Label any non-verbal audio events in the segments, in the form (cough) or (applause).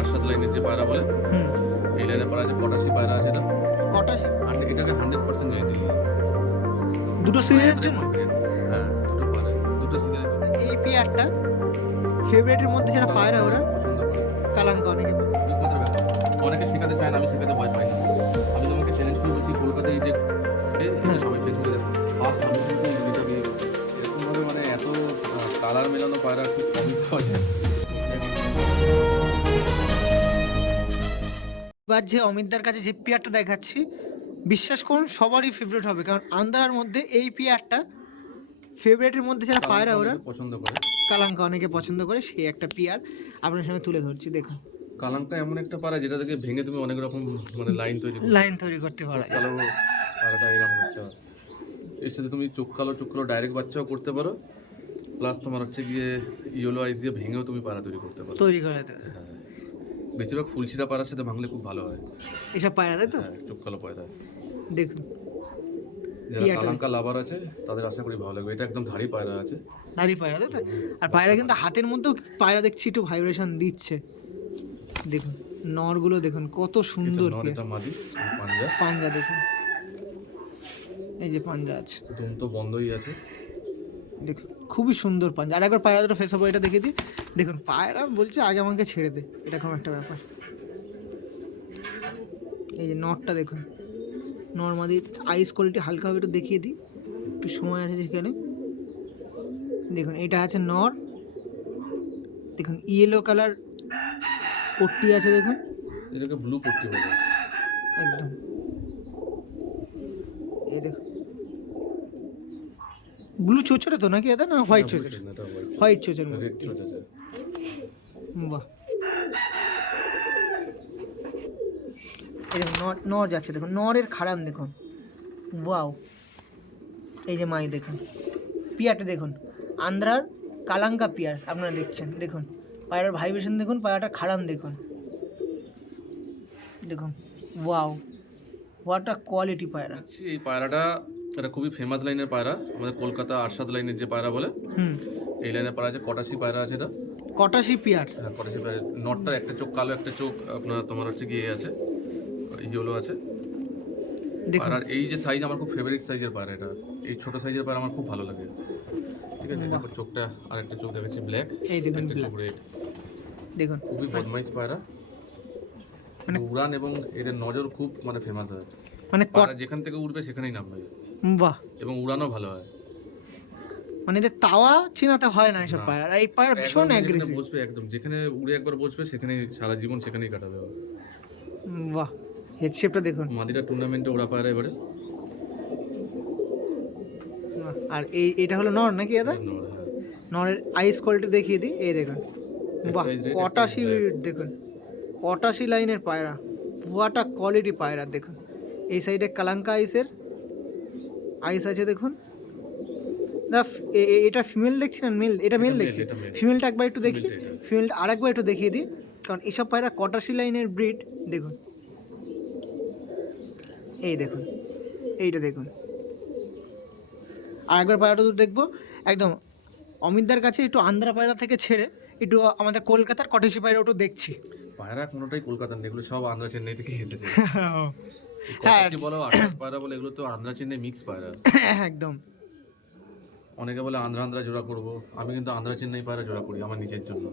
আরশাদ লাইনের যে পায়রা বলে হুম। এই লাইনের পায়রা আছে পটাশি পায়রা আছে এটা পটাশি? এটাকে হান্ড্রেড পার্সেন্ট গ্যারেন্টি দুটো সিজনের জন্য? হ্যাঁ দুটো পায়রা দুটো সিজনের এই পেয়ারটা ফেভারিটের মধ্যে যারা পায়রা ওরা? এবার যে অমিতদার কাছে যে পেয়ারটা দেখাচ্ছি বিশ্বাস করুন সবারই ফেভারিট হবে। কারণ আন্দারার মধ্যে এই পেয়ারটা ফেভারিটের মধ্যে যারা পায়রা ওরা পছন্দ করে। কালাঙ্কা অনেকে পছন্দ করে সেই একটা পেয়ার আপনার সামনে তুলে ধরছি দেখুন। কালাঙ্কা এমন একটা পায়রা যেটা থেকে ভেঙে তুমি অনেক রকম মানে লাইন তৈরি করতে লাইন তৈরি করতে পারো। কালো পায়রাটা এরকম একটা। এর সাথে তুমি চোখ কালো চোখ কালো ডাইরেক্ট বাচ্চাও করতে পারো। প্লাস তোমার হচ্ছে গিয়ে ইয়েলো আইস দিয়ে ভেঙেও তুমি পায়রা তৈরি করতে পারো। তৈরি করে দেবে হ্যাঁ। বেশিরভাগ ফুলশিরা পায়রার সাথে ভাঙলে খুব ভালো হয়। এসব পায়রা তাই তো? হ্যাঁ চোখ কালো পায়রা। দেখুন। যারা কালাঙ্কা লাভার আছে তাদের আশা করি ভালো লাগবে। এটা একদম ধারি পায়রা আছে। দাড়ি পায়রা তাই তো? আর পায়রা কিন্তু হাতের মধ্যেও পায়রা দেখছি একটু ভাইব্রেশন দিচ্ছে। দেখুন নরগুলো দেখুন কত সুন্দর। এটা মাদি পাঞ্জা। পাঞ্জা দেখুন। এই যে পাঞ্জা আছে। দুম তো বন্ধই আছে। দেখুন খুবই সুন্দর পাঞ্জা। আর একবার পায়রা দুটো ফেস এটা দেখে দিই। দেখুন পায়রা বলছে আগে আমাকে ছেড়ে দে। এরকম একটা ব্যাপার। এই যে নটটা দেখুন। নর্মালি আইস কোয়ালিটি হালকাভাবে একটু দেখিয়ে দিই। একটু সময় আছে যেখানে দেখুন এটা আছে নর দেখুন ইয়েলো কালার পট্টি আছে দেখুন। এটাকে ব্লু পট্টি বলে। একদম। এই দেখুন। ব্লু চোচরে তো নাকি এটা না? হোয়াইট চোচরে। হোয়াইট চোচের রেড চোচ আছে বাহ। এই দেখুন নর নর যাচ্ছে দেখুন নরের খাড়ান দেখুন। ওয়াও। এই যে মাই দেখুন। পিয়ারটা দেখুন আন্ধ্রার কালাঙ্কা পিয়ার আপনারা দেখছেন দেখুন। পায়রার ভাইব্রেশন দেখুন পায়রাটা খাড়ান দেখুন। দেখুন ওয়াও। ওয়াটা কোয়ালিটি পায়রা। এই পায়রাটা এটা খুবই ফেমাস লাইনের পায়রা। আমাদের কলকাতা আরশাদ লাইনের যে পায়রা বলে হুম। এই লাইনের পায়রা আছে কটাশি পায়রা আছে এটা। কটাশি পিয়ার। হ্যাঁ কটাশি পায়রা। নটটার একটা চোখ কালো একটা চোখ আপনার তোমার হচ্ছে গিয়ে আছে ইয়েলো আছে। পায়রার এই যে সাইজ আমার খুব ফেভারিট সাইজের পায়রা এটা। এই ছোট সাইজের পায়রা আমার খুব ভালো লাগে। ঠিক আছে দেখো চোখটা আর একটা চোখ দেখাচ্ছি ব্ল্যাক এই দেখুন একটা চোখ রেড দেখুন। খুবই বদমাইশ পায়রা। মানে উড়ান এবং এদের নজর খুব মানে ফেমাস হয়। মানে যেখান থেকে উঠবে সেখানেই নামবে। বাহ। এবং উড়ানও ভালো হয়। মানে এদের তাওয়া চিনাতে হয় না এসব পায়রা। আর এই পায়রা ভীষণ অ্যাগ্রেসিভ বসবে একদম। যেখানে উড়ে একবার বসবে সেখানেই সারা জীবন সেখানেই কাটাবে। বাহ হেডশেপটা দেখুন। মাদিরা টুর্নামেন্টে ওরা পায়রা এবারে। আর এই এটা হলো নর নাকি দাদা? নড়, হ্যাঁ। নরের আইস কোয়ালিটি দেখিয়ে দিই। এই দেখুন। বাহ পটাশি দেখুন। পটাশি লাইনের পায়রা। ওয়াটা কোয়ালিটি পায়রা দেখুন। এই সাইডে কালাঙ্কা আইসের আইস আছে দেখুন। না এটা ফিমেল দেখছি না মেল এটা মেল দেখছি। ফিমেলটা একবার একটু দেখি। ফিমেলটা আরেকবার একটু দেখিয়ে দিই। কারণ এসব পায়রা কটাশি লাইনের ব্রিড দেখুন। এই দেখুন এইটা দেখুন। আর একবার পায়রাটা তো দেখব। একদম অমিতদার কাছে একটু আন্ধ্রা পায়রা থেকে ছেড়ে একটু আমাদের কলকাতার কটেশি পায়রা একটু দেখছি। পায়রা কোনোটাই কলকাতার নেই এগুলো সব আন্ধ্রা চেন্নাই থেকে এসেছে। (laughs) হ্যাঁ। বলো পায়রা বলে এগুলো তো আন্ধ্রা চেন্নাই মিক্স পায়রা। (laughs) একদম। অনেকে বলে আন্ধ্রা আন্ধ্রা জোড়া করব। আমি কিন্তু আন্ধ্রা চেন্নাই পায়রা জোড়া করি আমার নিজের জন্য।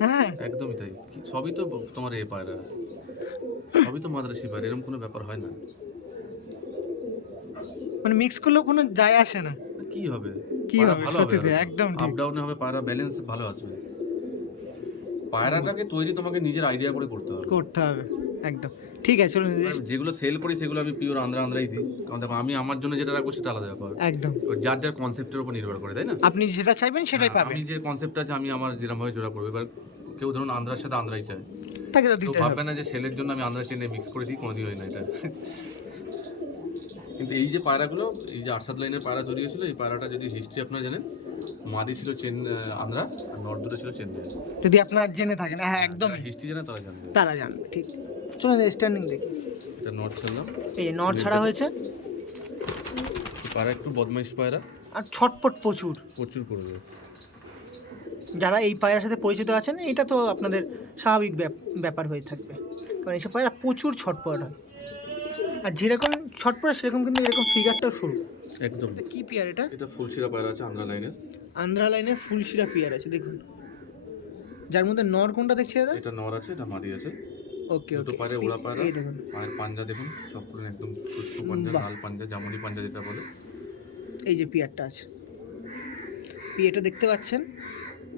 হ্যাঁ। একদমই তাই। সবই তো তোমার এ পায়রা। সবই তো মাদ্রাসি পায়রা এরকম কোনো ব্যাপার হয় না। মানে মিক্স করলেও কোনো যায় আসে না। কি হবে? কি হবে? সত্যি একদম আপ ডাউনে হবে পায়রা ব্যালেন্স ভালো আসবে। পায়রাটাকে তৈরি তোমাকে নিজের আইডিয়া করে করতে হবে। করতে হবে একদম। ঠিক আছে চলুন যেগুলো সেল করি সেগুলো আমি পিওর আন্ধ্রা আন্ধ্রাই দিই। কারণ দেখো আমি আমার জন্য যেটা রাখব সেটা আলাদা ব্যাপার। একদম। যার যার কনসেপ্টের উপর নির্ভর করে তাই না? আপনি যেটা চাইবেন সেটাই হ্যাঁ, পাবেন। আমি যে কনসেপ্ট আছে আমি আমার যেরকম ভাবে জোড়া করব। এবার কেউ ধরুন আন্ধ্রার সাথে আন্ধ্রাই চায়। তাকে তো দিতে হবে। না যে সেলের জন্য আমি আন্ধ্রা চেন্নাই মিক্স করে দিই কোনোদিন হয় না এটা। কিন্তু এই যে পায়রাগুলো এই যে আরসাদ লাইনের পায়রা তৈরি হয়েছিল এই পায়রাটা যদি হিস্ট্রি আপনারা জানেন মাদি ছিল চেন আন্ধ্রা আর নর্থ দুটো ছিল চেন্নাই যদি আপনারা জেনে থাকেন হ্যাঁ একদমই। হিস্ট্রি জানে তারা জানবে। তারা জানবে ঠিক। চলুন স্ট্যান্ডিং দেখি। এটা নর্থ ছিলাম এই নট ছাড়া হয়েছে। পায়রা একটু বদমাইশ পায়রা। আর ছটপট প্রচুর। প্রচুর করবে যারা এই পায়রার সাথে পরিচিত আছেন এটা তো আপনাদের স্বাভাবিক ব্যাপ- ব্যাপার হয়ে থাকবে। কারণ এইসব পায়রা প্রচুর ছটপট হয়। আর যেরকম ছটপট সেরকম কিন্তু এরকম ফিগারটাও শুরু। একদম। কি পেয়ার এটা? এটা ফুলশিরা পায়রা আছে আন্ধ্রা লাইনের আন্ধ্রা লাইনের ফুলশিরা পেয়ার আছে দেখুন। যার মধ্যে নর কোনটা দেখছি দাদা? এটা নর আছে এটা মাদি আছে। ওকে দুটো ওকে। পায়রা ওড়া পায়রা এই দেখুন। পায়ের পাঞ্জা দেখুন সব করে একদম সুস্থ পাঞ্জা লাল পাঞ্জা জামুনি পাঞ্জা যেটা বলে। এই যে পিয়ারটা আছে। পিয়ারটা দেখতে পাচ্ছেন?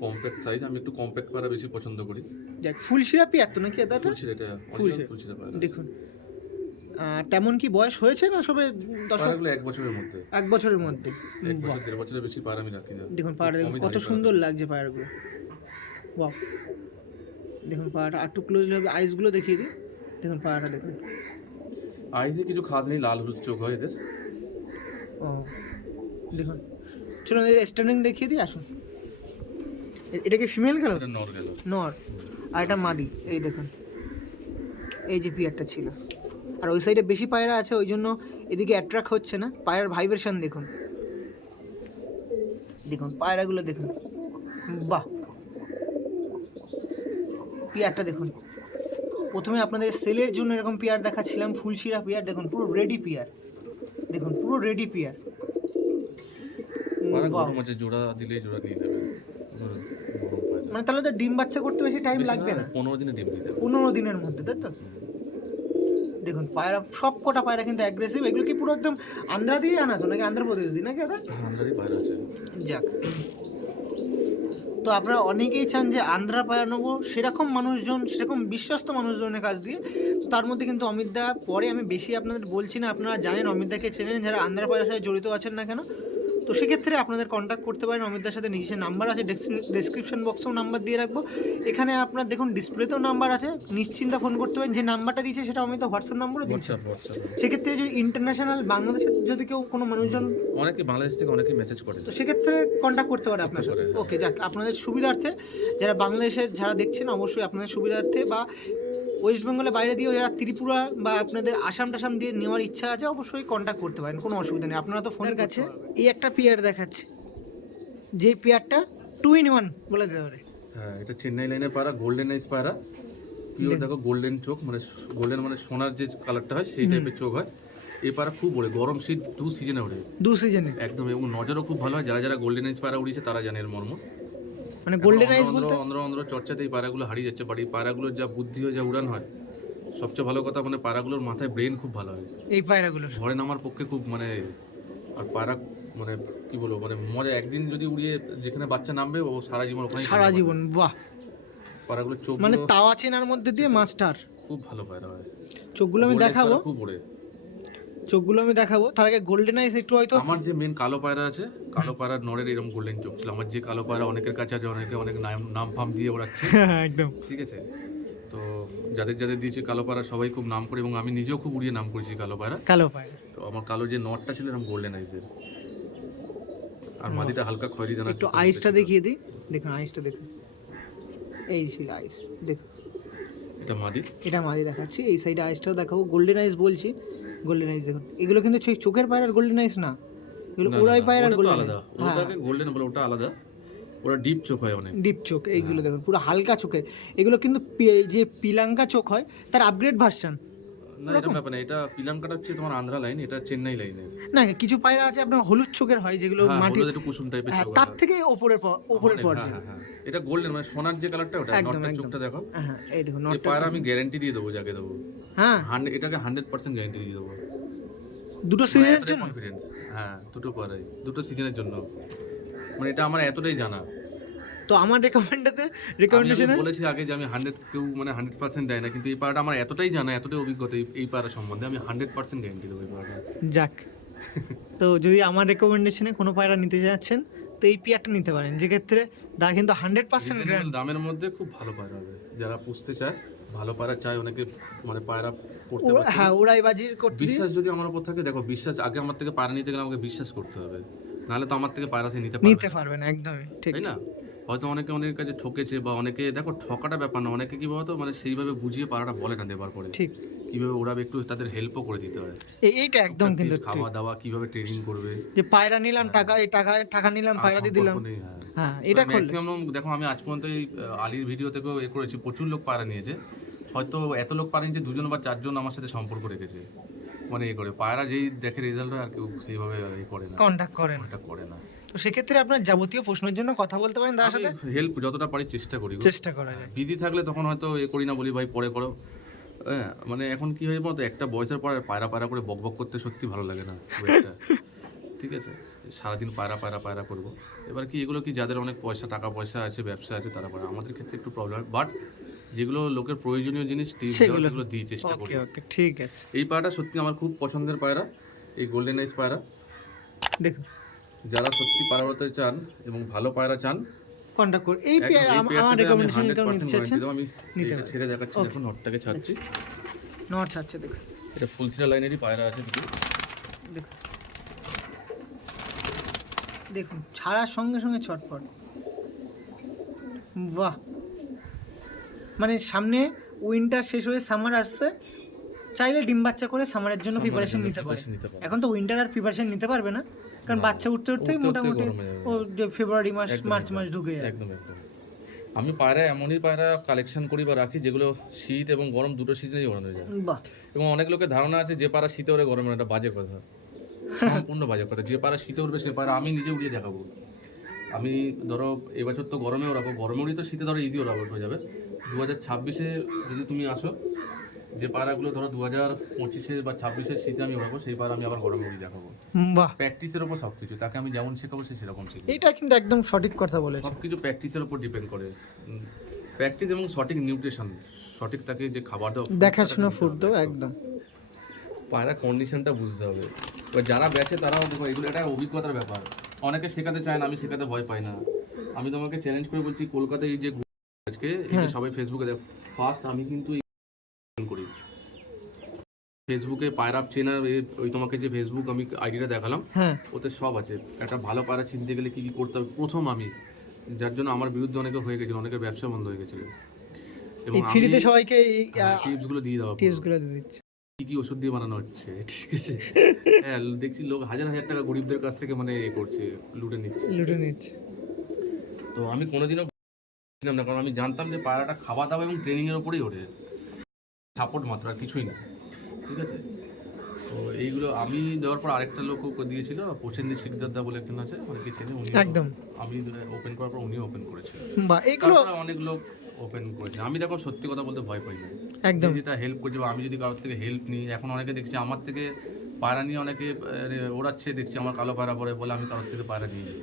কম্প্যাক্ট সাইজ আমি একটু কম্প্যাক্ট পায়রা বেশি পছন্দ করি। যাক ফুলশিরা পিয়ার তো নাকি দাদা ফুলশিরা এটা ফুলশিরা। original ফুলশিরা পায়রা দেখুন। তেমন কি বয়স হয়েছে না সবে দশ এক বছরের মধ্যে। এক বছরের মধ্যে। এক বছর দেড় বছরের বেশি পায়রা আমি রাখি না। দেখুন পায়রা দেখুন কত সুন্দর লাগছে পায়রাগুলো বাহ দেখুন পায়রাটা একটু ক্লোজলি হবে আইসগুলো দেখিয়ে দিই। দেখুন পায়রাটা দেখুন। আইসে কিছু খাস নেই লাল হলুদ চোখ হয় এদের। ও দেখুন। চলুন এদের স্ট্যান্ডিং দেখিয়ে দিই আসুন। এটা কি ফিমেল গেল এটা নর গেল নর। আর এটা মাদি এই দেখুন। এই যে পিয়ারটা ছিল। আর ওই সাইডে বেশি পায়রা আছে ওই জন্য এদিকে অ্যাট্রাক্ট হচ্ছে না। পায়রার ভাইব্রেশন দেখুন। দেখুন পায়রাগুলো দেখুন। বাহ! পিয়ারটা দেখুন। প্রথমে আপনাদের সেলের জন্য এরকম পেয়ার দেখাচ্ছিলাম ফুলশিরা পেয়ার দেখুন পুরো রেডি পেয়ার। দেখুন পুরো রেডি পিয়ার। জোড়া দিলেই জোড়া নিয়ে নেবে মানে তাহলে তো ডিম বাচ্চা করতে বেশি টাইম লাগবে না, পনেরো দিনে ডিম দিয়ে দেবে পনেরো দিনের মধ্যে তাই তো? দেখুন পায়রা সব কটা পায়রা কিন্তু অ্যাগ্রেসিভ এগুলো কি পুরো একদম আন্ধ্রা দিয়ে আনা তো নাকি আন্ধ্রপ্রদেশ দিয়ে? নাকি দাদা আন্ধ্রারই পায়রা আছে। যাক। তো আপনারা অনেকেই চান যে আন্ধ্রা পায়রা নেব। সেরকম মানুষজন, সেরকম বিশ্বস্ত মানুষজনের কাছ দিয়ে। তার মধ্যে কিন্তু অমিতদা পরে আমি বেশি আপনাদের বলছি না, আপনারা জানেন অমিতদাকে চেনেন, যারা আন্ধ্রা পায়ার সাথে জড়িত আছেন না কেন। তো সেক্ষেত্রে আপনাদের কন্ট্যাক্ট করতে পারেন। অমিতদার সাথে নিজের নাম্বার আছে ডেসক্রিপশন বক্সেও নাম্বার দিয়ে রাখব। এখানে আপনার দেখুন ডিসপ্লেতেও নাম্বার আছে। নিশ্চিন্তা ফোন করতে পারেন। যে নাম্বারটা দিয়েছে সেটা অমিত হোয়াটসঅ্যাপ নাম্বারও দিচ্ছে সেক্ষেত্রে যদি ইন্টারন্যাশনাল বাংলাদেশের যদি কেউ কোনো মানুষজন অনেকে বাংলাদেশ থেকে অনেকে মেসেজ করে। তো সেক্ষেত্রে কন্ট্যাক্ট করতে পারে আপনার সাথে। ওকে যাক আপনাদের সুবিধার্থে যারা বাংলাদেশের যারা দেখছেন অবশ্যই আপনাদের সুবিধার্থে বা ওয়েস্ট বেঙ্গলের বাইরে দিয়েও যারা ত্রিপুরা বা আপনাদের আসাম টাসাম দিয়ে নেওয়ার ইচ্ছা আছে অবশ্যই কন্ট্যাক্ট করতে পারেন। কোনো অসুবিধা নেই। আপনারা তো ফোনের কাছে এই একটা পেয়ার দেখাচ্ছে। যে পেয়ারটা টু ইন ওয়ান বলে দিতে পারে। হ্যাঁ এটা চেন্নাই লাইনের পায়রা গোল্ডেন আইস পায়রা পিওর দেখো। গোল্ডেন চোখ মানে গোল্ডেন মানে সোনার যে কালারটা হয় সেই টাইপের চোখ হয়। এই পায়রা খুব ওড়ে গরম শীত দু সিজনে ওড়ে দু সিজনে একদম এবং নজরও খুব ভালো হয়। যারা যারা গোল্ডেন আইস পায়রা উড়িয়েছে তারা জানে এর মর্ম। মানে গোল্ডেন আইস বলতে অন্ধ্র অন্ধ্র চর্চাতে এই পায়রাগুলো হারিয়ে যাচ্ছে বাট এই পায়রাগুলোর যা বুদ্ধি হয় যা উড়ান হয় সবচেয়ে ভালো কথা মানে পায়রাগুলোর মাথায় ব্রেন খুব ভালো হয়। এই পায়রাগুলোর। ঘরে নামার পক্ষে খুব মানে আর পায়রা মানে কি বলব মানে মজা একদিন যদি উড়িয়ে যেখানে বাচ্চা নামবে ও সারা জীবন ওখানে সারা জীবন বাহ। পায়রাগুলোর চোখ মানে তাওয়া চেনার মধ্যে দিয়ে মাস্টার খুব ভালো পায়রা হয়। চোখগুলো আমি দেখাবো পায়রা খুব ওড়ে। চোখগুলো আমি দেখাবো। তার আগে গোল্ডেন আইস একটু হয়তো আমার যে মেন কালো পায়রা আছে কালো পায়রার নড়ের এরকম গোল্ডেন চোখ ছিল। আমার যে কালো পায়রা অনেকের কাছে আছে অনেকে অনেক নাম নাম ফাম দিয়ে ওড়াচ্ছে। (laughs) একদম। ঠিক আছে? তো যাদের যাদের দিয়েছি কালো পায়রা সবাই খুব নাম করে এবং আমি নিজেও খুব উড়িয়ে নাম করেছি কালো পায়রা। কালো পায়রা। তো আমার কালো যে নটটা ছিল এরকম গোল্ডেন আইসের আর মাদিটা হালকা খয়েরি দানা একটু আইসটা দেখিয়ে দিই। দেখুন আইসটা দেখুন। এই ছিল আইস দেখুন। এটা মাদি? এটা মাঝে দেখাচ্ছি। এই সাইডে আইসটাও দেখাবো। গোল্ডেন আইস বলছি। গোল্ডেন আইস দেখুন। এগুলো কিন্তু সেই চোখের পায়রার গোল্ডেন আইস না। এগুলো ওরাই পায়রার গোল্ডেন আলাদা। ওটাকে গোল্ডেন বলে ওটা আলাদা। ওরা ডিপ চোখ হয় অনেক। ডিপ চোখ এইগুলো দেখুন। পুরো হালকা চোখের। এগুলো কিন্তু যে পিলাঙ্কা চোখ হয় তার আপগ্রেড ভার্সন না এরকম? ব্যাপার না এটা পিলাঙ্কাটা হচ্ছে তোমার আন্ধ্রা লাইন এটা চেন্নাই লাইনের না কিছু পায়রা আছে আপনার হলুদ চোখের হয় যেগুলো হ্যাঁ মাটি একটু কুসুম টাইপের হ্যাঁ তার থেকে হ্যাঁ। এটা গোল্ডেন মানে সোনার যে কালারটা ওটা একদম, চোখটা দেখো। এই নটটা পায়রা আমি গ্যারান্টি দিয়ে দেবো যাকে দেবো। হ্যাঁ। এটাকে হান্ড্রেড পার্সেন্ট গ্যারান্টি দিয়ে দেবো। দুটো সিজনের জন্য? কনফিডেন্স হ্যাঁ দুটো পায়রাই দুটো সিজনের জন্য। মানে এটা আমার এতটাই জানা। তো আমার রেকমেন্ডেতে রেকমেন্ডেশনে বলেছি আগে যে আমি হান্ড্রেড কেউ মানে হান্ড্রেড পার্সেন্ট দেয় না কিন্তু এই পাড়াটা আমার এতটাই জানা এতটাই অভিজ্ঞতা এই- পাড়া সম্বন্ধে আমি হান্ড্রেড পার্সেন্ট গ্যারান্টি দেবো এই পাড়াটা। যাক। (laughs) তো যদি আমার রেকমেন্ডেশনে কোনো পায়রা নিতে যাচ্ছেন তো এই পিয়ারটা নিতে পারেন। যেক্ষেত্রে দা কিন্তু হান্ড্রেড পার্সেন্ট দামের মধ্যে খুব ভালো পায়রা হবে। যারা পুষতে চায় ভালো পায়রা চায় অনেকে মানে পায়রা করতে হ্যাঁ উড়াই বাজির করতে বিশ্বাস যদি আমার উপর থাকে দেখো বিশ্বাস আগে আমার থেকে পায়রা নিতে গেলে আমাকে বিশ্বাস করতে হবে। নাহলে তো আমার থেকে পায়রা সে নিতে পারবে নিতে না, পারবেন একদমই ঠিক। তাই না? হয়তো অনেকে অনেকের কাছে ঠকেছে বা অনেকে দেখো ঠকাটা ব্যাপার না অনেকে কি বলতো মানে সেইভাবে বুঝিয়ে পারাটা বলে না দেবার পরে। ঠিক। কীভাবে ওরা একটু তাদের হেল্পও করে দিতে হয়। এইটা একদম কিন্তু খাওয়া দাওয়া কীভাবে ট্রেনিং করবে। যে পায়রা নিলাম টাকা এই টাকা টাকা নিলাম পায়রা দিয়ে দিলাম। হ্যাঁ। হ্যাঁ এটা করলে ম্যাক্সিমাম দেখো আমি আজ পর্যন্ত এই আলির ভিডিও থেকেও এ করেছি প্রচুর লোক পায়রা নিয়েছে। হয়তো এত লোক পারেন যে দুজন বা চারজন আমার সাথে সম্পর্ক রেখেছে। মানে এ করে পায়রা যেই দেখে রেজাল্ট হয় আর কেউ সেইভাবে এ করে না। কন্ট্যাক্ট করেন এটা করে না। তো সেক্ষেত্রে আপনার যাবতীয় প্রশ্নের জন্য কথা বলতে পারেন তার সাথে। হেল্প যতটা পারি চেষ্টা করি চেষ্টা করা যায়। বিজি থাকলে তখন হয়তো এ করি না বলি ভাই পরে করো। হ্যাঁ মানে এখন কি হয়ে বলতো একটা বয়সের পর পায়রা পায়রা করে বক বক করতে সত্যি ভালো লাগে না একটা। (laughs) ঠিক আছে সারাদিন পায়রা পায়রা পায়রা করব। এবার কি এগুলো কি যাদের অনেক পয়সা টাকা পয়সা আছে ব্যবসা আছে তারা করে। আমাদের ক্ষেত্রে একটু প্রবলেম বাট যেগুলো লোকের প্রয়োজনীয় জিনিস সেগুলো- দিই চেষ্টা করি। ঠিক আছে। এই পায়রাটা সত্যি আমার খুব পছন্দের পায়রা এই গোল্ডেন আইস পায়রা। দেখুন যারা সত্যি পায়রা উড়াতে চান এবং ভালো পায়রা চান কন্ট্যাক্ট করুন। এই পেয়ার আমার রেকমেন্ডেশন 100% নিতে চাচ্ছেন? আমি নিতে এটা ছেড়ে দেখাচ্ছি দেখুন নটটাকে ছাড়ছি। নট আছে দেখুন। এটা ফুলসিরা লাইনেরই পায়রা আছে দেখুন। দেখুন। ছাড়ার সঙ্গে সঙ্গে ছটফট। বাহ। মানে সামনে উইন্টার শেষ হয়ে সামার আসছে চাইলে ডিম বাচ্চা করে সামারের জন্য প্রিপারেশন নিতে পারে নিতে পারে। এখন তো উইন্টার আর প্রিপারেশন নিতে পারবে না। কারণ বাচ্চা উঠতে উঠতে মোটামুটি। ও যে ফেব্রুয়ারি মাস মার্চ মাস ঢুকে যায়। একদম একদম। আমি পায়রা এমনই পায়রা কালেকশন করি বা রাখি যেগুলো শীত এবং গরম দুটো সিজনেই ওড়ানো যায়। বাহ। এবং অনেক লোকের ধারণা আছে যে পায়রা শীতে ওরে গরমে ওটা বাজে কথা। সম্পূর্ণ বাজে কথা। যে পায়রা শীতে উঠবে সে পায়রা আমি নিজে উড়িয়ে দেখাবো। আমি ধরো এবছর তো গরমে ওড়াবো গরমে উড়িয়ে তো শীতে ধরো ইজি ওড়াবো হয়ে যাবে। দু হাজার ছাব্বিশে যদি তুমি আসো যে পায়রাগুলো ধরো দু হাজার পঁচিশে বা ছাব্বিশের শীতে আমি ওড়াবো সেই পায়রা আমি আবার গরমে উড়িয়ে দেখাবো। বাহ। প্র্যাকটিসের ওপর সব কিছু তাকে আমি যেমন শেখাবো সে সেরকম শিখবে। এটা কিন্তু একদম সঠিক কথা বলেছে সব কিছু প্র্যাকটিসের উপর ডিপেন্ড করে প্র্যাকটিস এবং সঠিক নিউট্রিশন সঠিক তাকে যে খাবারটা দেখাশোনা ফুড তো একদম। পায়রা কন্ডিশনটা বুঝতে হবে। এবার যারা বেচে তারাও দেখো এগুলো একটা অভিজ্ঞতার ব্যাপার। অনেকে শেখাতে চায় না আমি শেখাতে ভয় পাই না। আমি তোমাকে চ্যালেঞ্জ করে বলছি কলকাতায় এই যে আজকে এই যে সবাই ফেসবুকে দেখ। ফার্স্ট আমি কিন্তু করি। ফেসবুকে পায়রা চেনার ওই তোমাকে যে ফেসবুক আমি আইডিটা দেখালাম হ্যাঁ। ওতে সব আছে। একটা ভালো পায়রা চিনতে গেলে কি কি করতে হবে? প্রথম আমি যার জন্য আমার বিরুদ্ধে অনেকে হয়ে গেছিল অনেকের ব্যবসা বন্ধ হয়ে গেছিল। এবং ফ্রিতে সবাইকে এই টিপসগুলো দিয়ে দেওয়া পুরো। টিপসগুলো দিয়ে দিচ্ছে। কি কি ওষুধ দিয়ে বানানো হচ্ছে (laughs) ঠিক আছে? (laughs) হ্যাঁ দেখছি লোক হাজার হাজার টাকা গরিবদের কাছ থেকে মানে এ করছে লুটে নিচ্ছে। লুটে নিচ্ছে। তো আমি কোনোদিনও ছিলাম না কারণ আমি জানতাম যে পায়রাটা খাওয়া দাওয়া এবং ট্রেনিং এর উপরেই ওঠে। সাপোর্ট মাত্র আর কিছুই না। ঠিক আছে? তো এইগুলো আমি দেওয়ার পর আরেকটা লোক ওকে দিয়েছিল প্রসেনজিৎ শিকদারদা বলে একজন আছে অনেকে চেনে উনি একদম। আমি ওপেন করার পর উনিও ওপেন করেছিলেন বা তারপরে অনেক লোক ওপেন করেছে। আমি দেখো সত্যি কথা বলতে ভয় পাই না। একদম। যেটা হেল্প করছে বা আমি যদি কারোর থেকে হেল্প নিই এখন অনেকে দেখছি আমার থেকে পায়রা নিয়ে অনেকে ওড়াচ্ছে দেখছি আমার কালো পায়রা পরে বলে আমি কারোর থেকে পায়রা নিয়ে যাই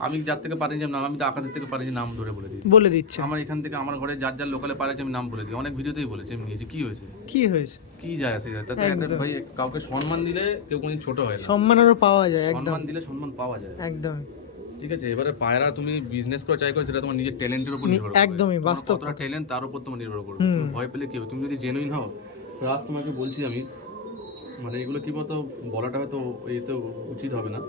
আমি যার থেকে পারি যে নাম আমি তো আকাশের থেকে পারি যে নাম ধরে বলে দিই। বলে দিচ্ছে। আমার এখান থেকে আমার ঘরে যার যার লোকালে পারে আমি নাম বলে দিই। অনেক ভিডিওতেই বলেছি আমি নিয়েছি কি হয়েছে? কি হয়েছে? কি যায় আসে যায় তাতে একটা ভাই কাউকে সম্মান দিলে কেউ কোনোদিন ছোট হয় না। সম্মান আরও পাওয়া যায় একদম। সম্মান দিলে সম্মান পাওয়া যায়। একদম। ঠিক আছে এবারে পায়রা তুমি বিজনেস করে চাই করে সেটা তোমার নিজের ট্যালেন্টের উপর নির্ভর করবে একদমই, বাস্তব। কতটা ট্যালেন্ট তার উপর তোমার নির্ভর করবে তুমি ভয় পেলে কি তুমি যদি জেনুইন হও প্লাস তোমাকে বলছি আমি মানে এগুলো কি বলতো বলাটা হয়তো এতে উচিত হবে না।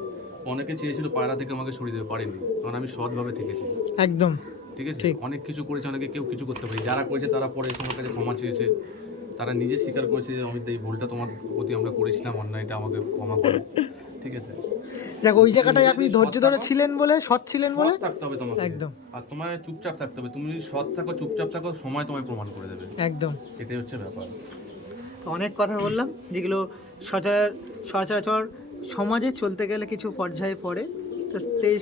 অনেকে চেয়েছিল পায়রা থেকে আমাকে সরিয়ে দেবে পারেনি। কারণ আমি সৎভাবে থেকেছি। একদম। ঠিক আছে? অনেক কিছু করেছে অনেকে কেউ কিছু করতে পারি যারা করেছে তারা পরে এসে আমার কাছে ক্ষমা চেয়েছে। তারা নিজে স্বীকার করেছে যে অমিত এই ভুলটা তোমার প্রতি আমরা করেছিলাম অন্যায়টা আমাকে ক্ষমা করো। ঠিক আছে? যাক ওই জায়গাটায় আপনি ধৈর্য ধরে ছিলেন বলে সৎ ছিলেন বলে? থাকতে হবে তোমাকে। একদম। আর তোমায় চুপচাপ থাকতে হবে। তুমি যদি সৎ থাকো চুপচাপ থাকো সময় তোমায় প্রমাণ করে দেবে। একদম। এটাই হচ্ছে ব্যাপার। তো অনেক কথা বললাম যেগুলো সচরাচর সচরাচর সমাজে চলতে গেলে কিছু পর্যায়ে পড়ে তো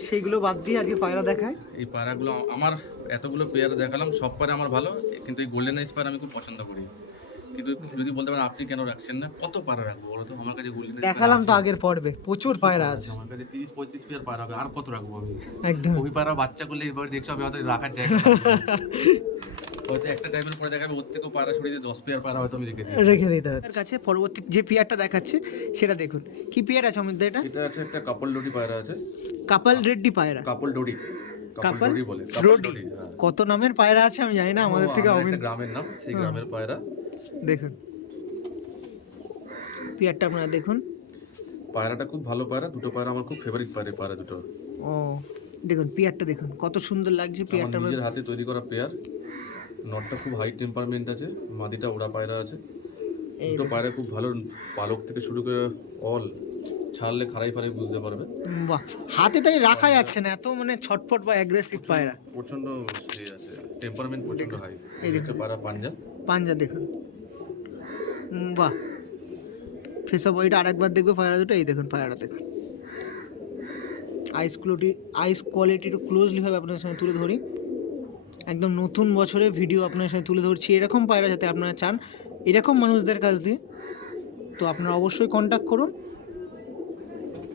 সেইগুলো বাদ দিয়ে আজকে পায়রা দেখায়। এই পায়রাগুলো আমার এতগুলো পেয়ারা দেখালাম সব পায়রা আমার ভালো কিন্তু এই গোল্ডেন আইস পায়রা আমি খুব পছন্দ করি। কিন্তু যদি বলতে পারেন আপনি কেন রাখছেন না? কত পায়রা রাখব বলো তো? আমার কাছে গোল্ডেন দেখালাম তো আগের পর্বে প্রচুর পায়রা আছে। আমার কাছে তিরিশ পঁয়ত্রিশ পেয়ার পায়রা হবে আর কত রাখব আমি? একদম। ওই পায়রা বাচ্চা করলে এবার দেখছ আমি হয়তো রাখার জায়গা। (laughs) হয়তো একটা টাইমের পরে দেখাবে ওর থেকেও পায়রা সরিয়ে দিয়ে দশ পেয়ার পায়রা হয়তো আমি রেখে দিই রেখে দিতে হবে কাছে পরবর্তী যে পেয়ারটা দেখাচ্ছে সেটা দেখুন। কি পেয়ার আছে আমাদের এটা? এটা আছে একটা কাপল ডোডি পায়রা আছে। কাপাল রেড্ডি পায়রা। কাপল ডোডি কাপল ডোডি বলে রোডি হ্যাঁ। কত নামের পায়রা আছে আমি জানি না আমাদের থেকে অমিত গ্রামের নাম সেই গ্রামের পায়রা। দেখুন। পেয়ারটা আপনারা দেখুন। পায়রাটা খুব ভালো পায়রা দুটো পায়রা আমার খুব ফেভারিট পায়রা পায়রা দুটো। ও দেখুন পেয়ারটা দেখুন কত সুন্দর লাগছে পেয়ারটা নিজের হাতে তৈরি করা পেয়ার নটটা খুব হাই টেম্পারমেন্ট আছে মাদিটা ওড়া পায়রা আছে। দুটো পায়রা খুব ভালো পালক থেকে শুরু করে অল ছাড়লে খারাই ফারাই বুঝতে পারবে। বাহ হাতে তাই রাখা যাচ্ছে না এত মানে ছটফট বা অ্যাগ্রেসিভ পায়রা। প্রচণ্ড ইয়ে আছে টেম্পারমেন্ট প্রচণ্ড হাই এই হচ্ছে পায়রা পাঞ্জা। পাঞ্জা দেখুন। বাহ। ফেসা বইটা আরেকবার দেখবে পায়রা দুটো এই দেখুন পায়রাটা দেখুন। আইস কোয়ালিটি আইস কোয়ালিটি একটু ক্লোজলি ভাবে আপনাদের সঙ্গে তুলে ধরি। একদম নতুন বছরে ভিডিও আপনার সাথে তুলে ধরছি। এরকম পায়রা যাতে আপনারা চান এরকম মানুষদের কাছ দিয়ে। তো আপনারা অবশ্যই কন্ট্যাক্ট করুন।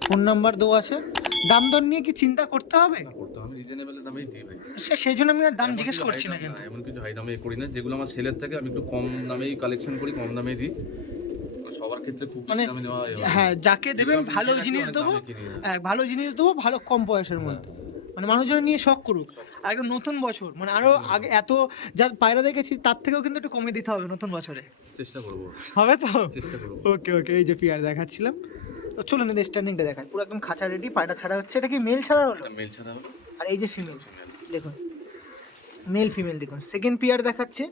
ফোন নাম্বার দেওয়া আছে। দাম দর নিয়ে কি চিন্তা করতে হবে? করতে হবে। রিজনেবল দামেই দিই ভাই। সে সেই জন্য আমি আর দাম জিজ্ঞেস করছি না কিন্তু। এমন কিছু হাই দামে করি না। যেগুলো আমার সেলের থেকে আমি একটু কম দামেই কালেকশন করি কম দামে দিই। সবার ক্ষেত্রে খুব মানে হয়। যাকে দেবেন ভালো জিনিস দেবো। হ্যাঁ ভালো জিনিস দেবো ভালো কম পয়সার মধ্যে। মানে মানুষজন নিয়ে শখ করুক। আর একদম নতুন বছর মানে আরও আগে এত যা পায়রা দেখেছি তার থেকেও কিন্তু একটু কমে দিতে হবে নতুন বছরে। চেষ্টা করব। হবে তো? চেষ্টা করব। ওকে ওকে এই যে পিয়ার দেখাচ্ছিলাম। তো চলুন এদের স্ট্যান্ডিংটা দেখায় পুরো একদম খাঁচা রেডি পায়রা ছাড়া হচ্ছে। এটা কি মেল ছাড়া হলো? মেল ছাড়া হবে আর এই যে ফিমেল দেখুন মেল ফিমেল দেখুন। সেকেন্ড পিয়ার দেখাচ্ছে।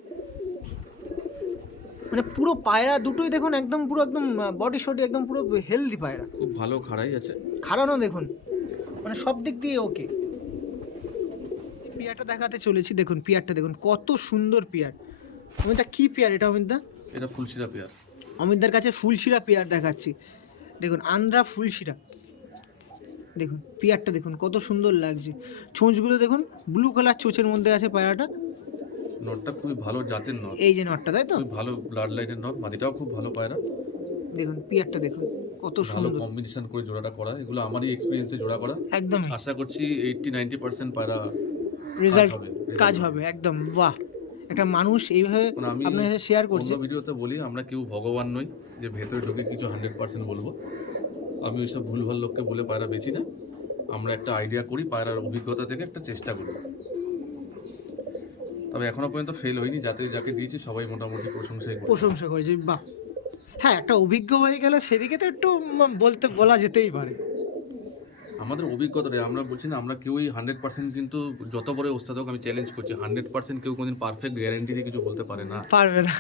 মানে পুরো পায়রা দুটোই দেখুন একদম পুরো একদম বডি শডি একদম পুরো হেলদি পায়রা। খুব ভালো খাড়াই আছে। খাড়ানো দেখুন। মানে সব দিক দিয়ে ওকে পিয়ারটা দেখাতে চলেছি। দেখুন পিয়ারটা দেখুন কত সুন্দর পিয়ার। অমিতা কি পিয়ার এটা অমিতদা? এটা ফুলশিরা পেয়ার। অমিতদার কাছে ফুলশিরা পেয়ার দেখাচ্ছি। দেখুন আন্ধ্রা ফুলশিরা। দেখুন পিয়ারটা দেখুন কত সুন্দর লাগছে। ছোঁচগুলো দেখুন ব্লু কালার চোচের মধ্যে আছে পায়রাটা। নটটা খুবই ভালো জাতের নট এই যে নটটা তাই তো? ভালো ব্লাড লাইনের নট মাটিটাও খুব ভালো পায়রা। দেখুন পিয়ারটা দেখুন কত ভালো কম্বিনেশন করে জোড়াটা করা। এগুলো আমারই এক্সপিরিয়েন্সে জোড়া করা। একদম আশা করছি এইটটি নাইনটি পার্সেন্ট পায়রা রেজাল্ট কাজ হবে একদম বাহ। একটা মানুষ এইভাবে আপনার সাথে শেয়ার করছে। ভিডিওতে বলি আমরা কেউ ভগবান নই যে ভেতরে ঢুকে কিছু হান্ড্রেড পার্সেন্ট বলব। আমি ওইসব ভুলভাল লোককে বলে পায়রা বেচি না। আমরা একটা আইডিয়া করি পায়রার অভিজ্ঞতা থেকে একটা চেষ্টা করি। তবে এখনও পর্যন্ত ফেল হয়নি যাতে যাকে দিয়েছি সবাই মোটামুটি প্রশংসাই করে প্রশংসা করেছি বাহ। হ্যাঁ একটা অভিজ্ঞ হয়ে গেলে সেদিকে তো একটু বলতে বলা যেতেই পারে। আমাদের অভিজ্ঞতাটা আমরা বলছি না আমরা কেউই হান্ড্রেড পার্সেন্ট কিন্তু যত বড় ওস্তাদ হোক আমি চ্যালেঞ্জ করছি হান্ড্রেড পার্সেন্ট কেউ কোনোদিন পারফেক্ট গ্যারেন্টি দিয়ে কিছু বলতে পারে না। পারবে না।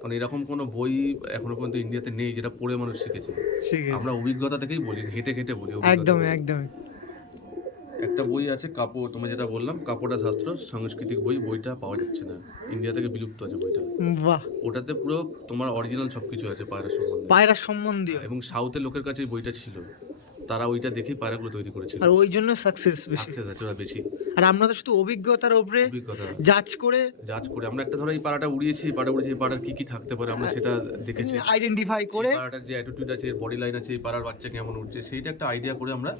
কারণ এরকম কোনো বই এখনও পর্যন্ত ইন্ডিয়াতে নেই যেটা পড়ে মানুষ শিখেছে। আমরা অভিজ্ঞতা থেকেই বলি হেঁটে ঘেটে বলি একদম একদমই একটা বই আছে কাপড় তোমার যেটা বললাম কাপড়া শাস্ত্র সাংস্কৃতিক বই বইটা পাওয়া যাচ্ছে না। ইন্ডিয়া থেকে বিলুপ্ত আছে বইটা। বাহ। ওটাতে পুরো তোমার অরিজিনাল সব কিছু আছে পায়রা সম্বন্ধে। পায়রা সম্বন্ধীয়। এবং সাউথের লোকের কাছে বইটা ছিল। তারা ওইটা দেখেই পায়রাগুলো তৈরি করেছিল। আর ওই জন্য সাকসেস বেশি। সাকসেস আছে ওরা বেশি। আর আমরা তো শুধু অভিজ্ঞতার উপরে জাজ করে জাজ করে। আমরা একটা ধরো এই পাড়াটা উড়িয়েছি পাড়া উড়িয়েছি পাড়ার কি কি থাকতে পারে আমরা সেটা দেখেছি। আইডেন্টিফাই করে। পাড়াটার যে অ্যাটিটিউড আছে বডি লাইন আছে এই পাড়ার বাচ্চা কেমন উঠছে সেইটা একটা আইডিয়া করে আমরা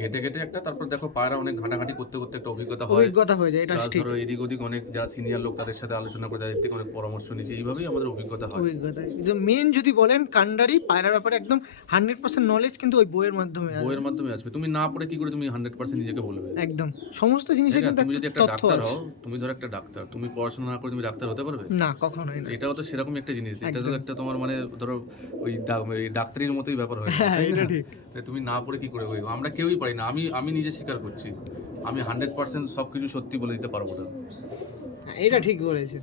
ঘেটে ঘেটে একটা তারপর দেখো পায়রা অনেক ঘাটাঘাটি করতে করতে একটা অভিজ্ঞতা হয়। অভিজ্ঞতা হয়ে যায় এটা ঠিক। ধরো এদিক ওদিক অনেক যারা সিনিয়র লোক তাদের সাথে আলোচনা করে তাদের থেকে অনেক পরামর্শ নিয়েছি এইভাবেই আমাদের অভিজ্ঞতা হয়। অভিজ্ঞতা। কিন্তু মেন যদি বলেন কান্ডারি পায়রার ব্যাপারে একদম হান্ড্রেড পার্সেন্ট নলেজ কিন্তু ওই বইয়ের মাধ্যমে। বইয়ের মাধ্যমে আসবে। তুমি না পড়ে কি করে তুমি হান্ড্রেড পার্সেন্ট নিজেকে বলবে? একদম। সমস্ত জিনিসে ঠিক কিন্তু তুমি যদি একটা ডাক্তার হও তুমি ধরো একটা ডাক্তার তুমি পড়াশোনা না করে তুমি ডাক্তার হতে পারবে? না কখনোই না। এটাও তো সেরকম একটা জিনিস এটা তো একটা তোমার মানে ধরো ওই ডাক্তারির মতোই ব্যাপার হয় হ্যাঁ, এটা ঠিক। তুমি না পড়ে কি করে হইব? আমরা কেউই পারি না। আমি আমি নিজে স্বীকার করছি। আমি হান্ড্রেড পার্সেন্ট সব কিছু সত্যি বলে দিতে পারব না। হ্যাঁ, এটা ঠিক বলেছে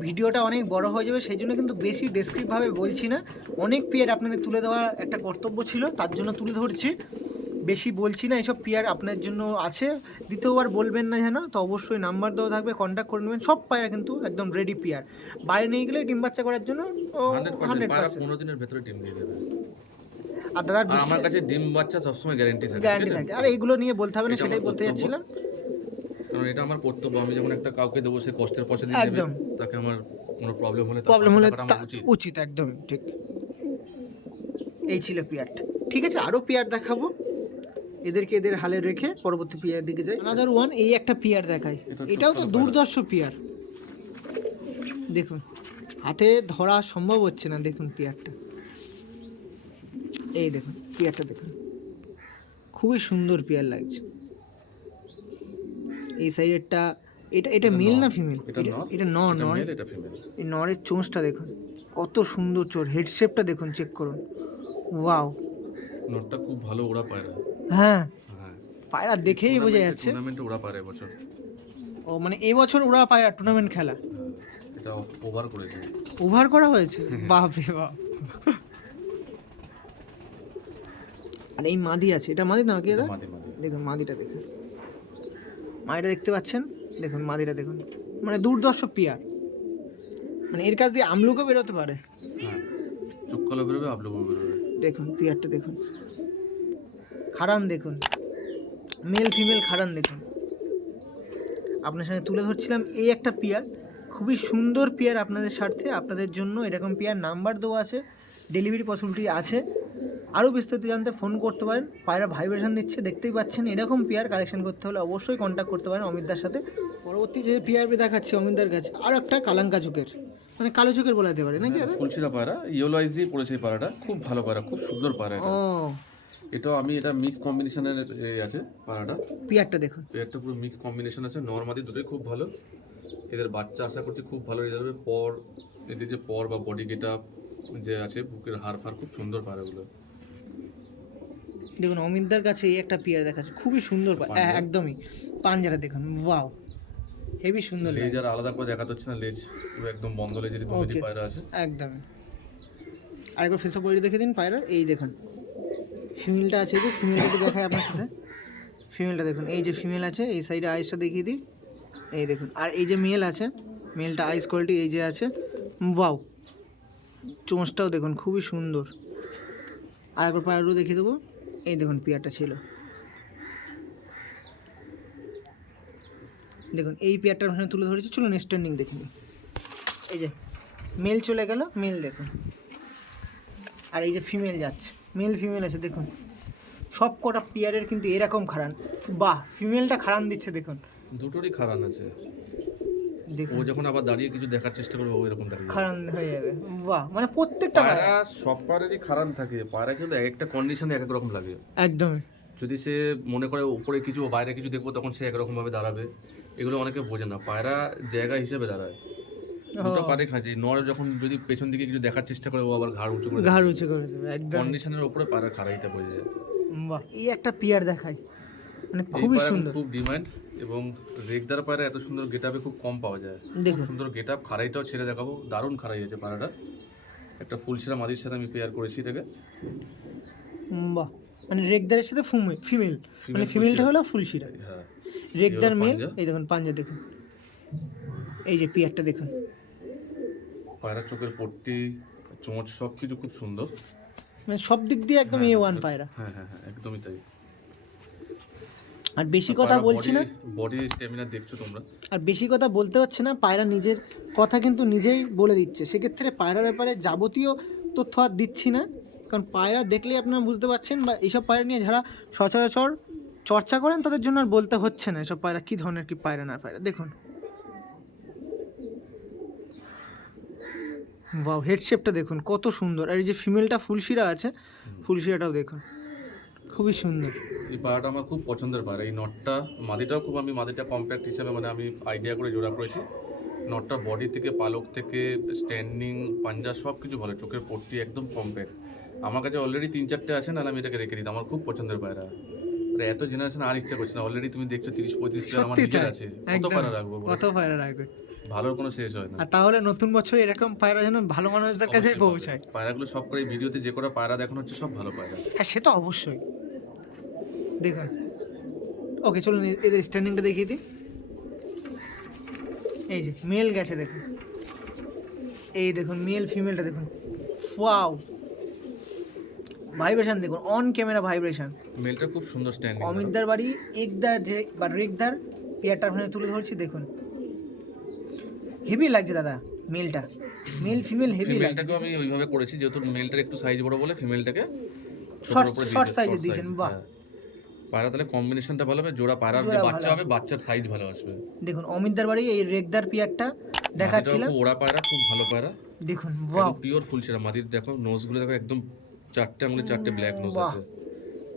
ভিডিওটা অনেক বড় হয়ে যাবে সেই জন্য কিন্তু বেশি ডেসক্রিপভাবে বলছি না। অনেক পেয়ার আপনাদের তুলে দেওয়ার একটা কর্তব্য ছিল তার জন্য তুলে ধরছি। বেশি বলছি না এসব পেয়ার আপনার জন্য আছে। দ্বিতীয়বার বলবেন না যেন তো অবশ্যই নাম্বার দেওয়া থাকবে কন্ট্যাক্ট করে নেবেন। সব পায়রা কিন্তু একদম রেডি পেয়ার বাইরে নিয়ে গেলে ডিম বাচ্চা করার জন্য হান্ড্রেড পার্সেন্ট পনেরো দিনের ভেতরে ডিম দিয়ে দেবে। আর দাদার আমার কাছে ডিম বাচ্চা সবসময় গ্যারেন্টি থাকে গ্যারান্টি থাকে। আর এইগুলো নিয়ে বলতে হবে না সেটাই বলতে যাচ্ছিলাম। কারণ এটা আমার কর্তব্য। আমি যখন একটা কাউকে দেবো সে কষ্টের পয়সা দিয়ে দেবে তাকে আমার কোনো প্রবলেম হলে প্রবলেম হলে উচিত। একদম ঠিক। এই ছিল পেয়ারটা ঠিক আছে আরও পেয়ার দেখাবো। এদেরকে এদের হালে রেখে পরবর্তী পেয়ার দিকে যাই। আনাদার ওয়ান এই একটা পেয়ার দেখায় এটাও তো দুর্দর্শ পেয়ার। দেখুন হাতে ধরা সম্ভব হচ্ছে না দেখুন পেয়ারটা। এই দেখুন পেয়ারটা দেখুন। খুবই সুন্দর পেয়ার লাগছে। এই সাইডেরটা এটা এটা মেল না ফিমেল? এটা নর। এটা নর এই নরের চোঁচটা দেখুন কত সুন্দর চোর। হেড শেপটা দেখুন চেক করুন। ওয়াও নোটটা খুব ভালো ওরা পায়রা। হ্যাঁ। হ্যাঁ। পায়রা দেখেই বোঝা যাচ্ছে। টুর্নামেন্টে ওরা পারে এবছর ও মানে এবছর ওরা পায়রা টুর্নামেন্ট খেলা। হ্যাঁ, এটা ওভার করেছে। ওভার করা হয়েছে? বাপরে বাপ। আর এই মাদি আছে। এটা মাদি না কি এটা দেখুন মাদিটা দেখুন। মাদিটা দেখতে পাচ্ছেন? দেখুন মাদিটা দেখুন। মানে দুর্দর্শ পিয়ার। মানে এর কাছ দিয়ে আমলুকও বেরোতে পারে। হ্যাঁ চোখ কালো বেরোবে আবলুকও বেরোবে। দেখুন পিয়ারটা দেখুন। খাড়ান দেখুন। মেল ফিমেল খাড়ান দেখুন। আপনার সঙ্গে তুলে ধরছিলাম এই একটা পিয়ার খুবই সুন্দর পিয়ার আপনাদের স্বার্থে। আপনাদের জন্য এরকম পিয়ার নাম্বার দেওয়া আছে। ডেলিভারি পসিবিলিটি আছে। আরও বিস্তারিত জানতে ফোন করতে পারেন। পায়রা ভাইব্রেশন দিচ্ছে দেখতেই পাচ্ছেন। এরকম পিয়ার কালেকশন করতে হলে অবশ্যই কন্ট্যাক্ট করতে পারেন অমিতদার সাথে। পরবর্তী যে পিয়ার দেখাচ্ছি অমিতদার কাছে আর একটা কালাঙ্কা চোখের। মানে কালো চোখের বলা যেতে পারে নাকি দাদা? ফুলশিরা পায়রা ইয়েলো দিয়ে পড়েছে পায়রাটা। খুব ভালো পায়রা খুব সুন্দর পায়রা ও এটাও আমি এটা মিক্স কম্বিনেশনের আছে পায়রাটা পিয়ারটা দেখুন। একটা পুরো মিক্স কম্বিনেশন আছে নর্মাদি দুটোই খুব ভালো। এদের বাচ্চা আশা করছি খুব ভালো রেজাল্ট হবে। পর এদের যে পর বা বডি গেটা যে আছে বুকের হাড় ফাড় খুব সুন্দর পায়রাগুলো দেখুন অমিতদার কাছে এই একটা পিয়ার দেখাচ্ছে। খুবই সুন্দর হ্যাঁ, একদমই। পাঞ্জারা দেখুন ওয়াও হেভি সুন্দর লেজ আর আলাদা করে দেখা যাচ্ছে না লেজ পুরো একদম বন্ধ লেজের দুটি. পায়রা আছে। একদমই। আরেকবার ফেসা বডি দেখে দিন পায়রার। এই দেখুন ফিমেলটা আছে যে ফিমেলটাকে দেখায় আপনার সাথে। ফিমেলটা দেখুন, এই যে ফিমেল আছে, এই সাইডে আইসটা দেখিয়ে দিই। এই দেখুন, আর এই যে মেল আছে মেলটা আইস কোয়ালিটি এই যে আছে বাউ চোঁচটাও দেখুন, খুবই সুন্দর। আর একবার পায়রাগুলো দেখিয়ে দেবো, এই দেখুন, পেয়ারটা ছিল। দেখুন, এই পেয়ারটা আপনার তুলে ধরেছি, চলুন স্ট্যান্ডিং দেখে নিই। এই যে মেল চলে গেল মেল দেখুন। আর এই যে ফিমেল যাচ্ছে। মেল ফিমেল আছে দেখুন। সব কটা পেয়ারের কিন্তু এরকম খারান বাহ ফিমেলটা খারান দিচ্ছে দেখুন। দুটোরই খারান আছে। ও যখন আবার দাঁড়িয়ে কিছু দেখার চেষ্টা করবে ও এরকম দাঁড়িয়ে খারান হয়ে যাবে। বাহ মানে প্রত্যেকটা পায়রা সব পায়রারই খারান থাকে। পায়রা কিন্তু এক একটা কন্ডিশনে এক এক রকম লাগে। একদমই। যদি সে মনে করে উপরে কিছু বাইরে কিছু দেখব তখন সে একরকম ভাবে দাঁড়াবে। এগুলো অনেকে বোঝে না। পায়রা জায়গা হিসেবে দাঁড়ায়। দুটো পারে খাঁচি নর যখন যদি পেছন দিকে কিছু দেখার চেষ্টা করে ও আবার ঘাড় উঁচু করে ঘাড় উঁচু করে দেবে একদম। কন্ডিশনের উপরে পায়রা খাড়াইটা বোঝা যায়। বাহ এই একটা পিয়ার দেখাই মানে খুবই সুন্দর। খুব ডিমান্ড এবং রেগদার পায়রা এত সুন্দর গেটআপে খুব কম পাওয়া যায়। দেখুন। সুন্দর গেটআপ খাড়াইটাও ছেড়ে দেখাবো। দারুণ খাড়াই আছে পায়রাটা একটা ফুলছিরা মাদির সাথে আমি পেয়ার করেছি এটাকে। বাহ মানে রেগদারের সাথে ফিমেল। ফিমেল মানে ফিমেলটা। হলো ফুলশিরা হ্যাঁ রেগদার মেল এই দেখুন পাঞ্জা দেখুন। এই যে পিয়ারটা দেখুন। পায়রা চোখের পট্টি চোঁচ সব কিছু খুব সুন্দর। মানে সব দিক দিয়ে একদম এ ওয়ান পায়রা। হ্যাঁ হ্যাঁ হ্যাঁ একদমই তাই। আর বেশি কথা বলছি না। বডি স্ট্যামিনা দেখছ তোমরা? আর বেশি কথা বলতে হচ্ছে না পায়রা নিজের কথা কিন্তু নিজেই বলে দিচ্ছে। সেক্ষেত্রে পায়রার ব্যাপারে যাবতীয় তথ্য আর দিচ্ছি না। কারণ পায়রা দেখলেই আপনারা বুঝতে পারছেন বা এইসব পায়রা নিয়ে যারা সচরাচর চর্চা করেন তাদের জন্য আর বলতে হচ্ছে না এসব পায়রা কী ধরনের কি পায়রা না পায়রা। দেখুন। বাও হেড শেপটা দেখুন কত সুন্দর। আর এই যে ফিমেলটা ফুলশিরা আছে ফুলশিরাটাও দেখুন খুবই সুন্দর। এই পায়রাটা আমার খুব পছন্দের পায়রা এই নটটা মাদিটাও খুব আমি মাদিটা কম্প্যাক্ট হিসাবে মানে আমি আইডিয়া করে জোড়া করেছি। নটটা বডি থেকে পালক থেকে স্ট্যান্ডিং পাঞ্জা সব কিছু ভালো চোখের পট্টি একদম কম্প্যাক্ট আমার কাছে অলরেডি তিন চারটে আছে নাহলে আমি এটাকে রেখে দিতাম আমার খুব পছন্দের পায়রা আর এত জেনারেশন আর ইচ্ছা করছে না অলরেডি তুমি দেখছ তিরিশ পঁয়ত্রিশ আমার নিজের আছে কত পায়রা রাখব কত পায়রা রাখবে। ভালোর কোনো শেষ হয় না। আর তাহলে নতুন বছর এরকম পায়রা যেন ভালো মানুষদের কাছে পৌঁছায়। পায়রাগুলো সব করে ভিডিওতে যে কটা পায়রা দেখানো হচ্ছে সব ভালো পায়রা। হ্যাঁ সে তো অবশ্যই। দেখুন। ওকে চলুন এদের স্ট্যান্ডিংটা দেখিয়ে দিই। এই যে মেল গেছে দেখুন। এই দেখুন মেল ফিমেলটা দেখুন। ওয়াও ভাইব্রেশন দেখুন অন ক্যামেরা ভাইব্রেশন মেলটা খুব সুন্দর স্ট্যান্ডিং অমিতদার বাড়ি একদার যে বা রেকদার পেয়ারটা আপনাকে তুলে ধরছি দেখুন। হেভি লাগছে দাদা মেলটা মেল ফিমেল হেভি ফিমেলটাকেও আমি ওইভাবে করেছি যেহেতু মেলটার একটু সাইজ বড় বলে ফিমেলটাকে short size এ দিয়েছেন, বাহ। হ্যাঁ। পায়রা তাহলে কম্বিনেশনটা ভালো হবে জোড়া পায়রার যে বাচ্চা হবে বাচ্চার সাইজ ভালো আসবে। দেখুন অমিতদার বাড়ি এই রেকদার পিয়ারটা দেখাচ্ছিলাম। ওড়া পায়রা খুব ভালো পায়রা। দেখুন ওয়াও পিওর ফুল ফুলছিরা মাদির দেখো নোজগুলো দেখো একদম চারটে আঙুলে চারটে ব্ল্যাক নোজ আছে।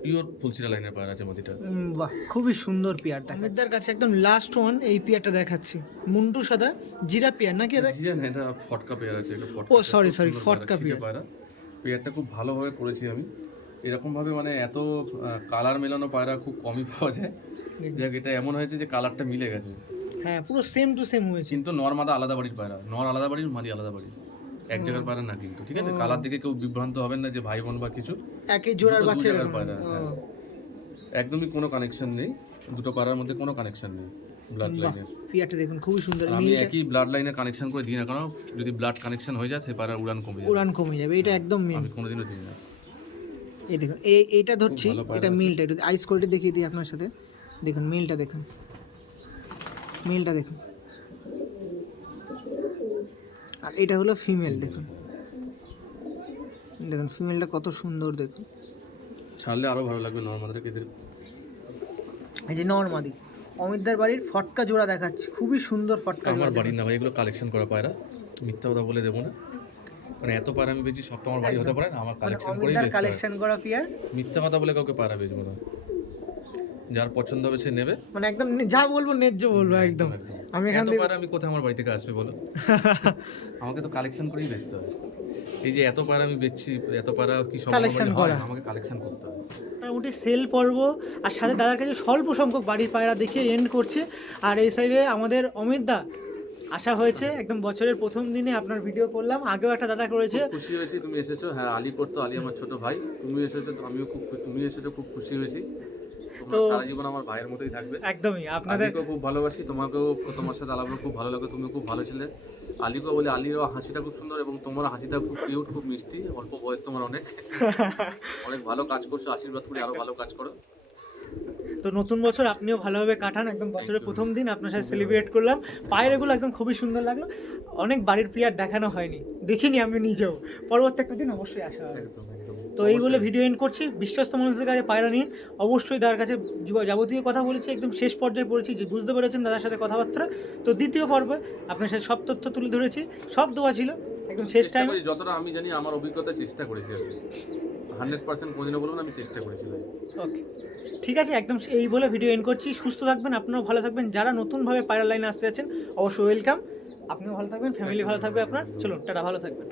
পিওর ফুলছিরা লাইনের পায়রা আছে উম, বাহ খুবই সুন্দর পেয়ারটা আমিরদার কাছে একদম লাস্ট ওয়ান এই পেয়ারটা দেখাচ্ছি। মুন্টু সাদা জিরা পেয়ার নাকি এটা? জি না এটা ফটকা পেয়ার আছে এটা ফটকা ও, পেয়ার, sorry, সুন্দর ফটকা পায়রা, পেয়ার। পায়রা পেয়ারটা খুব ভালোভাবে করেছি আমি। এরকমভাবে মানে এত কালার মেলানো পায়রা খুব কমই পাওয়া যায়। দেখ এটা এমন হয়েছে যে কালারটা মিলে গেছে। হ্যাঁ পুরো সেম টু সেম হয়েছে। কিন্তু নর মাদা আলাদা বাড়ির পায়রা নর আলাদা বাড়ির মাদি আলাদা বাড়ির। এক জায়গার পায়রা না কিন্তু ঠিক আছে? কালার দিকে কেউ বিভ্রান্ত হবেন না যে ভাই বোন বা কিছু। একই জোড়ার বাচ্চা জায়গার পায়রা, হ্যাঁ। একদমই কোনো কানেকশন নেই। দুটো পায়রার মধ্যে কোনো কানেকশন নেই ব্লাড লাইনের পিয়াটা দেখুন খুবই সুন্দর। আমি একই ব্লাড লাইনের কানেকশন করে দিই না কারণ যদি ব্লাড কানেকশন হয়ে যায় সে পায়রার উড়ান কমে যাবে। উড়ান কমে যাবে এটা একদম মিল আমি কোনোদিনও দিই না। এই দেখুন এই এইটা ধরছি এটা মিলটা একটু আইস কোয়ালিটি দেখিয়ে দিই আপনার সাথে। দেখুন মিলটা দেখুন। মিলটা দেখুন। আর এটা হলো ফিমেল দেখুন। দেখুন ফিমেলটা কত সুন্দর দেখুন। ছাড়লে আরও ভালো লাগবে নর্মালদেরকে এদের এই যে নর্মাদি অমিতদার বাড়ির ফটকা জোড়া দেখাচ্ছি। খুবই সুন্দর ফটকা আমার বাড়ির না ভাই এগুলো কালেকশন করা পায়রা। মিথ্যা কথা বলে দেবো না। মানে এত পায়রা আমি বেশি সব আমার বাড়ি হতে পারে না। আমার কালেকশন করে কালেকশন করা পিয়ার মিথ্যা কথা বলে কাউকে পায়রা বেচবো না। যার পছন্দ হবে সে নেবে। মানে একদম যা বলব ন্যায্য বলব একদম। আমি এখান এত থেকে আমি কোথায় আমার বাড়ি থেকে আসবে বলো? (laughs) আমাকে তো কালেকশন করেই বেচতে হবে। এই যে এত পায়রা আমি বেচছি এত পারা কি বাড়ি হয়? করা। আমাকে কালেকশন করতে হয় মোটামুটি সেল পর্ব আর সাথে দাদার কাছে স্বল্প সংখ্যক বাড়ির পায়রা দেখিয়ে এন্ড করছে। আর এই সাইডে আমাদের অমিত দা আশা হয়েছে। একদম বছরের প্রথম দিনে আপনার ভিডিও করলাম। আগেও একটা দাদা করেছে। খুশি হয়েছি তুমি এসেছ। হ্যাঁ আলী করতো আলী আমার ছোট ভাই। তুমি এসেছ তো আমিও খুব তুমি এসেছ খুব খুশি হয়েছি। তো- সারা জীবন আমার ভাইয়ের মতোই থাকবে। একদমই আপনাদের খুব ভালোবাসি তোমাকেও তোমার সাথে আলাপ খুব ভালো লাগে তুমিও খুব ভালো ছিলে। আলীকেও বলে আলীরও হাসিটা খুব সুন্দর এবং তোমার হাসিটা খুব কিউট খুব মিষ্টি অল্প বয়স তোমার অনেক। (laughs) অনেক ভালো কাজ করছ আশীর্বাদ করি আরও ভালো কাজ করো। তো নতুন বছর আপনিও ভালোভাবে কাটান একদম বছরের প্রথম দিন আপনার সাথে সেলিব্রেট করলাম। পায়রাগুলো একদম খুবই সুন্দর লাগল। অনেক বাড়ির প্লেয়ার দেখানো হয়নি। দেখিনি আমি নিজেও। পরবর্তী একটা দিন অবশ্যই আসা হবে। তো এই বলে ভিডিও এন্ড করছি। বিশ্বস্ত মানুষদের কাছে পায়রা নিন। অবশ্যই তার কাছে যাবতীয় কথা বলেছি একদম শেষ পর্যায়ে পড়েছি যে বুঝতে পেরেছেন দাদার সাথে কথাবার্তা। তো দ্বিতীয় পর্বে আপনার সাথে সব তথ্য তুলে ধরেছি। সব দেওয়া ছিল একদম শেষ টাইম যতটা আমি জানি আমার অভিজ্ঞতা চেষ্টা করেছি আর হান্ড্রেড পার্সেন্ট কোনোদিনও বলব না আমি চেষ্টা করেছি ওকে ঠিক আছে একদম এই বলে ভিডিও এন্ড করছি। সুস্থ থাকবেন আপনারাও ভালো থাকবেন। যারা নতুনভাবে পায়রা লাইনে আসতে যাচ্ছেন অবশ্যই ওয়েলকাম আপনিও ভালো থাকবেন ফ্যামিলি ভালো থাকবে আপনার। চলুন টাটা ভালো থাকবেন।